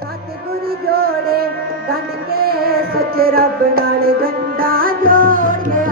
ਸਤਿਗੁਰ ਜੋੜੇ ਗੰਢ ਕੇ ਸੱਚੇ ਰੱਬ ਨਾਲ ਗੰਡਾ ਜੋੜ ਗਿਆ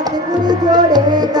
हाथ गुरु जोड़े का